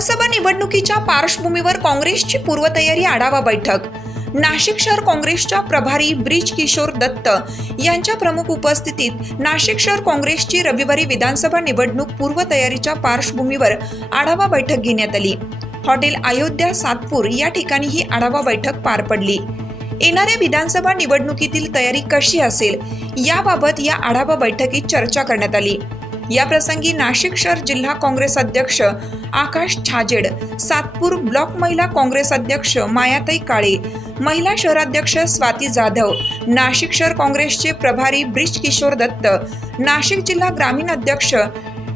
विधानसभा निवडणुकीच्या पार्श्वभूमीवर काँग्रेसची पूर्वतयारी आढावा बैठक. नाशिक शहर काँग्रेसच्या प्रभारी ब्रिज किशोर दत्त यांच्या प्रमुख उपस्थितीत नाशिक शहर काँग्रेसची रविवारी विधानसभा निवडणूक पूर्वतयारीच्या पार्श्वभूमीवर आढावा बैठक घेण्यात आली. हॉटेल अयोध्या सातपूर या ठिकाणी ही आढावा बैठक पार पडली. येणाऱ्या विधानसभा निवडणुकीतील तयारी कशी असेल याबाबत या आढावा बैठकीत चर्चा करण्यात आली. या प्रसंगी नाशिक शहर जिल्हा काँग्रेस अध्यक्ष आकाश छाजेड. सातपूर ब्लॉक महिला काँग्रेस अध्यक्ष मायाताई काळे. महिला शहराध्यक्ष स्वाती जाधव. नाशिक शहर काँग्रेसचे प्रभारी ब्रिज किशोर दत्त. नाशिक जिल्हा ग्रामीण अध्यक्ष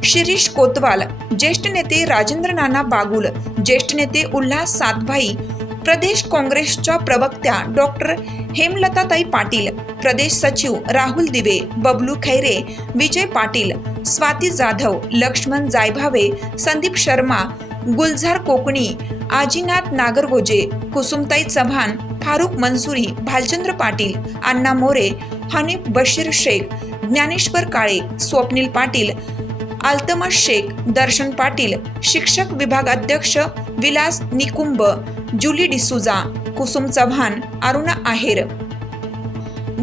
शिरीष कोतवाल. ज्येष्ठ नेते राजेंद्र नाना बागुल. ज्येष्ठ नेते उल्हास सातभाई. प्रदेश काँग्रेसच्या प्रवक्त्या डॉक्टर हेमलताताई पाटील. प्रदेश सचिव राहुल दिवे बबलू खैरे विजय पाटील. स्वाती जाधव लक्ष्मण जायभावे संदीप शर्मा गुलझार कोकणी आजीनाथ नागरगोजे कुसुमताई चव्हाण फारुख मनसुरी भालचंद्र पाटील अण्णा मोरे हनीफ बशीर शेख ज्ञानेश्वर काळे स्वप्नील पाटील अल्तमश शेख दर्शन पाटील शिक्षक विभाग अध्यक्ष विलास निकुंब जुली डिसुजा कुसुम चव्हाण अरुणा आहेर.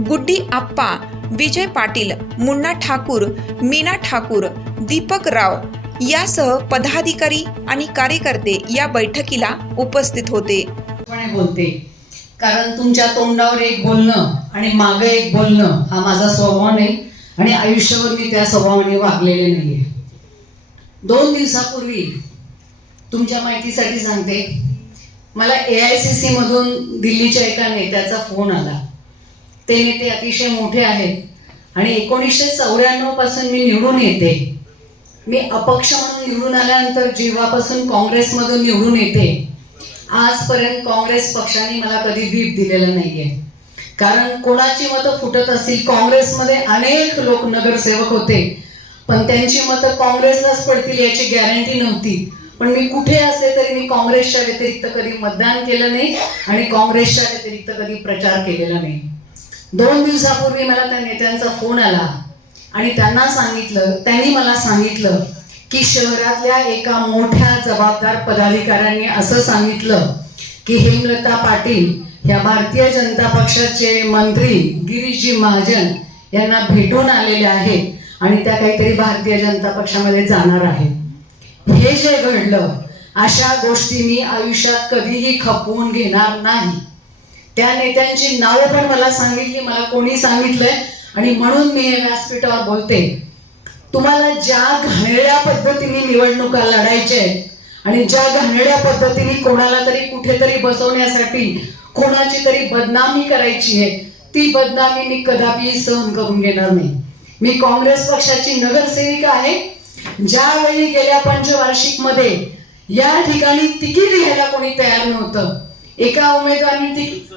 गुड्डी आप्पा विजय पाटील मुन्ना ठाकूर मीना ठाकूर दीपक राव यासह पदाधिकारी आणि कार्यकर्ते या बैठकीला उपस्थित होते. बोलते? कारण तुमच्या तोंडावर एक बोलणं आणि मागं एक बोलणं हा माझा स्वभाव नाही आणि आयुष्यभर मी त्या स्वभावाने वागलेले नाहीये. दोन दिवसापूर्वी तुमच्या माहितीसाठी सांगते मला ए आय सी सी मधून दिल्लीच्या एका नेत्याचा फोन आला. ते नेते अतिशय मोठे आहेत. आणि एकोणीसशे चौऱ्याण्णवपासून मी निवडून येते. मी अपक्ष म्हणून निवडून आल्यानंतर जेव्हापासून काँग्रेसमधून निवडून येते आजपर्यंत काँग्रेस पक्षाने मला कधी व्हीप दिलेलं नाहीये. कारण कोणाची मतं फुटत असतील? काँग्रेसमध्ये अनेक लोक नगरसेवक होते पण त्यांची मतं काँग्रेसलाच पडतील याची गॅरंटी नव्हती. पण मी कुठे असले तरी मी काँग्रेसच्या व्यतिरिक्त कधी मतदान केलं नाही आणि काँग्रेसच्या व्यतिरिक्त कधी प्रचार केलेला नाही. दोन दिवसापूर्वी मला त्या नेत्यांचा फोन आला आणि त्यांना सांगितलं त्यांनी मला सांगितलं की शहरातल्या एका मोठ्या जबाबदार पदाधिकाऱ्यांनी असं सांगितलं की हेमलता पाटील ह्या भारतीय जनता पक्षाचे मंत्री गिरीशजी महाजन यांना भेटून आलेले आहेत आणि त्या काहीतरी भारतीय जनता पक्षामध्ये जाणार आहेत. हे जे घडलं अशा गोष्टी मी आयुष्यात कधीही खपवून घेणार नाही. त्या नेत्यांची नावं पण मला सांगितली मला कोणी सांगितलंय. आणि म्हणून मी हे व्यासपीठावर बोलते. तुम्हाला ज्या घाणेरड्या पद्धतीने निवडणुका लढायच्या आहेत आणि ज्या घाणेरड्या पद्धतीने कोणाला तरी कुठेतरी बसवण्यासाठी कोणाची तरी बदनामी करायची आहे ती बदनामी मी कदापि सहन करून घेणार नाही. मी काँग्रेस पक्षाची नगरसेविका आहे. ज्यावेळी गेल्या पंचवार्षिकमध्ये या ठिकाणी तिकीट घ्यायला कोणी तयार नव्हतं एका उमेदवाराने तिकीट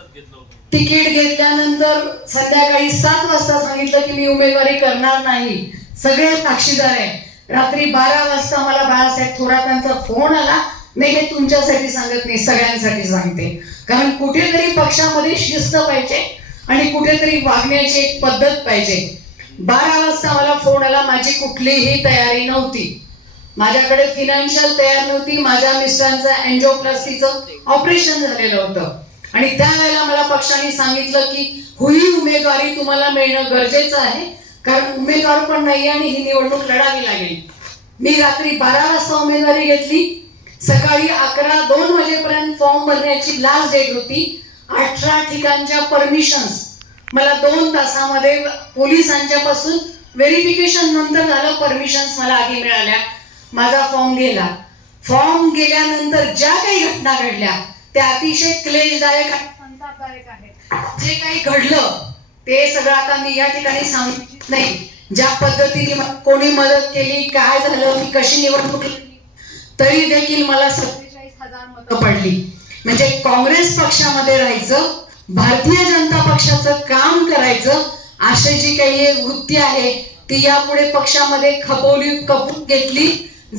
तिकीट घेतल्यानंतर संध्याकाळी सात वाजता सांगितलं की मी उमेदवारी करणार नाही. सगळे साक्षीदार आहे. रात्री बारा वाजता मला बाळासाहेब थोरातांचा फोन आला. मी हे तुमच्यासाठी सांगत नाही सगळ्यांसाठी सांगते. कारण कुठेतरी पक्षामध्ये शिस्त पाहिजे आणि कुठेतरी वागण्याची एक पद्धत पाहिजे. बारा वाजता मला फोन आला माझी कुठलीही तयारी नव्हती. माझ्याकडे फिनान्शियल तयार नव्हती. माझ्या मिस्टरांचं अँजिओप्लास्टीचं ऑपरेशन झालेलं होतं. आणि त्यावेळेला मला पक्षाने सांगितलं की हुई उमेदवारी तुम्हाला मिळणं गरजेचं आहे. कारण उमेदवार पण नाही आणि ही निवडणूक लढावी लागेल. मी रात्री बारा वाजता उमेदवारी घेतली. सकाळी अकरा दोन वाजेपर्यंत फॉर्म भरण्याची लास्ट डेट होती. अठरा ठिकाणच्या परमिशन्स मला दोन तासामध्ये पोलिसांच्या पासून व्हेरिफिकेशन नंतर झालं परमिशन्स मला आधी मिळाल्या. माझा फॉर्म गेला. फॉर्म गेल्यानंतर ज्या काही घटना घडल्या त्या अतिशय क्लेशदायक आणि संतापदायक आहेत. जे काही घडलं ते सगळं आता मी या ठिकाणी सांगित नाही. ज्या पद्धतीने कोणी मदत केली काय झालं मी कशी निवडणूक तरी देखील मला सत्तेचाळीस हजार मतं पडली. म्हणजे काँग्रेस पक्षामध्ये राहायचं भारतीय जनता पक्षाचं काम करायचं अशी जी काही वृत्ती आहे ती यापुढे पक्षामध्ये खपवली कपून घेतली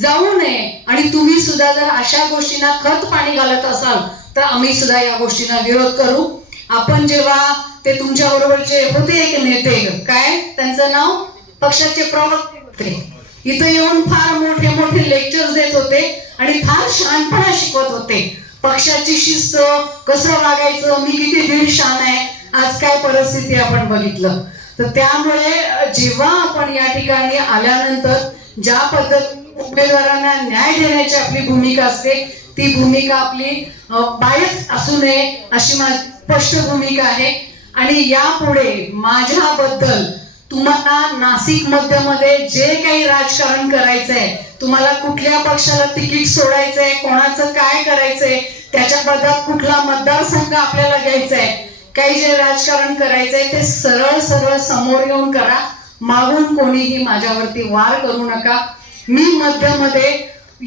जाऊ नये. आणि तुम्ही सुद्धा जर अशा गोष्टींना खत पाणी घालत असाल तर आम्ही सुद्धा या गोष्टींना विरोध करू. आपण जेव्हा ते तुमच्या बरोबरचे होते एक नेते काय? त्यांचं नाव? पक्षाचे प्रवक्ते होते. इथं येऊन फार मोठे मोठे लेक्चर्स देत होते आणि फार शहाणपणा शिकवत होते. पक्षाची शिस्त कसं वागायचं मी किती दीड शान आहे आज काय परिस्थिती आपण बघितलं. तर त्यामुळे जेव्हा आपण या ठिकाणी आल्यानंतर ज्या पद्धत उमेदवारांना न्याय देण्याची आपली भूमिका असते. ती भूमिका आपली बायच असू नये अशी माझी स्पष्ट भूमिका आहे. आणि यापुढे माझ्याबद्दल तुम्हाला नाशिक मध्यमध्ये जे काही राजकारण करायचंय तुम्हाला कुठल्या पक्षाला तिकीट सोडायचंय कोणाचं काय करायचंय त्याच्याबद्दल कुठला मतदारसंघ आपल्याला घ्यायचाय काही जे राजकारण करायचंय ते सरळ सरळ समोर येऊन करा. मागून कोणीही माझ्यावरती वार करू नका. मी मध्यमध्ये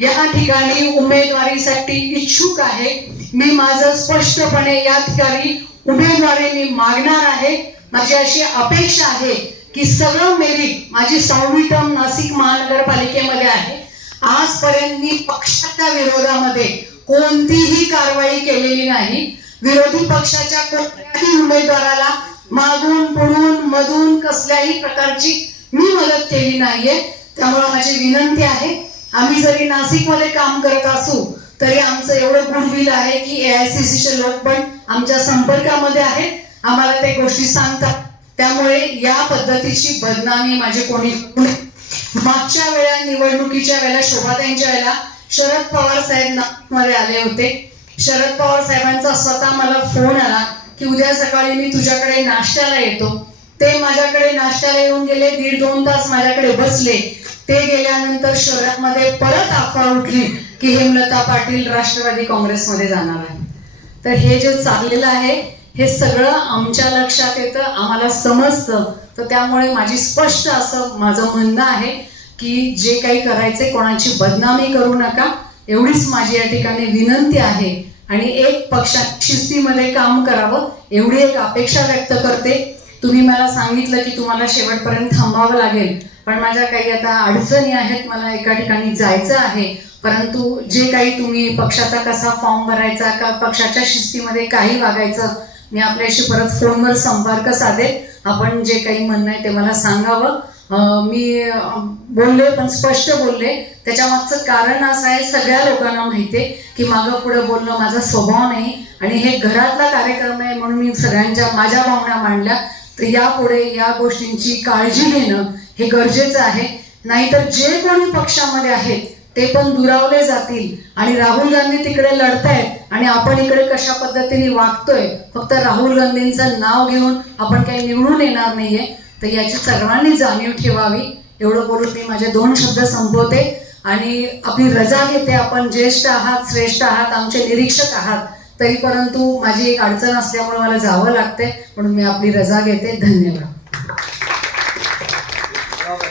या ठिकाणी उमेदवारीसाठी इच्छुक आहे. मी माझं स्पष्टपणे या ठिकाणी उमेदवारी मी मागणार आहे. माझी अशी अपेक्षा आहे की सगळं मेरिट माझी सहावी टर्म नाशिक महानगरपालिकेमध्ये आहे. आजपर्यंत मी पक्षाच्या विरोधामध्ये कोणतीही कारवाई केलेली नाही. विरोधी पक्षाच्या कोणत्याही उमेदवाराला मागून पुढून मधून कसल्याही प्रकारची मी मदत केली नाहीये. त्यामुळे माझी विनंती आहे आम्ही जरी नाशिकमध्ये काम करत असू तरी आमचं एवढं गुडविल आहे की ए आय सी एआयसीसीचे लोक पण आमच्या संपर्कामध्ये आहेत. आम्हाला ते गोष्टी सांगतात. त्यामुळे या पद्धतीची बदनामी माझी कोणी मागच्या वेळा निवडणुकीच्या वेळेला शोभाताईंच्या वेळेला शरद पवार साहेबमध्ये आले होते. शरद पवार साहेबांचा स्वतः मला फोन आला की उद्या सकाळी मी तुझ्याकडे नाश्त्याला येतो. ते माझ्याकडे नाश्त्याला येऊन गेले दीड दोन तास माझ्याकडे बसले. ते गेल्यानंतर शहरामध्ये परत अफवा उठली की हेमलता पाटील राष्ट्रवादी काँग्रेसमध्ये जाणार आहे तर हे जे चाललेलं आहे हे सगळं आमच्या लक्षात येतं आम्हाला समजतं. तर त्यामुळे माझी स्पष्ट असं माझं म्हणणं आहे की जे काही करायचे कोणाची बदनामी करू नका. एवढीच माझी या ठिकाणी विनंती आहे आणि एक पक्षा शिस्तीमध्ये काम करावं एवढी एक अपेक्षा व्यक्त करते. तुम्ही मला सांगितलं की तुम्हाला शेवटपर्यंत थांबावं लागेल. पण माझ्या काही आता अडचणी आहेत मला एका ठिकाणी जायचं आहे. परंतु जे काही तुम्ही पक्षाचा कसा फॉर्म भरायचा का पक्षाच्या शिस्तीमध्ये काही वागायचं मी आपल्याशी परत फोनवर संपर्क साधेल. आपण जे काही म्हणणं आहे ते मला सांगावं. मी बोलले पण स्पष्ट बोलले. त्याच्यामागचं कारण असं आहे सगळ्या लोकांना माहिती आहे की मागं पुढं बोलणं माझा स्वभाव नाही. आणि हे घरातला कार्यक्रम आहे म्हणून मी सगळ्यांच्या माझ्या भावना मांडल्या. तर यापुढे या गोष्टींची काळजी घेणं हे गरजेचं आहे. नाहीतर जे कोणी पक्षामध्ये आहेत ते पण दुरावले जातील. आणि राहुल गांधी तिकडे लढतायत आणि आपण इकडे कशा पद्धतीने वागतोय फक्त राहुल गांधींचं नाव घेऊन आपण काही निवडून येणार नाहीये. तर याची सर्वांनी जाणीव ठेवावी. एवढं बोलून मी माझे दोन शब्द संपवते. आणि आपली रजा घेते आपण. ज्येष्ठ आहात श्रेष्ठ आहात आमचे निरीक्षक आहात. तरी परंतु माझी एक अडचण असल्यामुळे मला जावं लागते म्हणून मी आपली रजा घेते. धन्यवाद.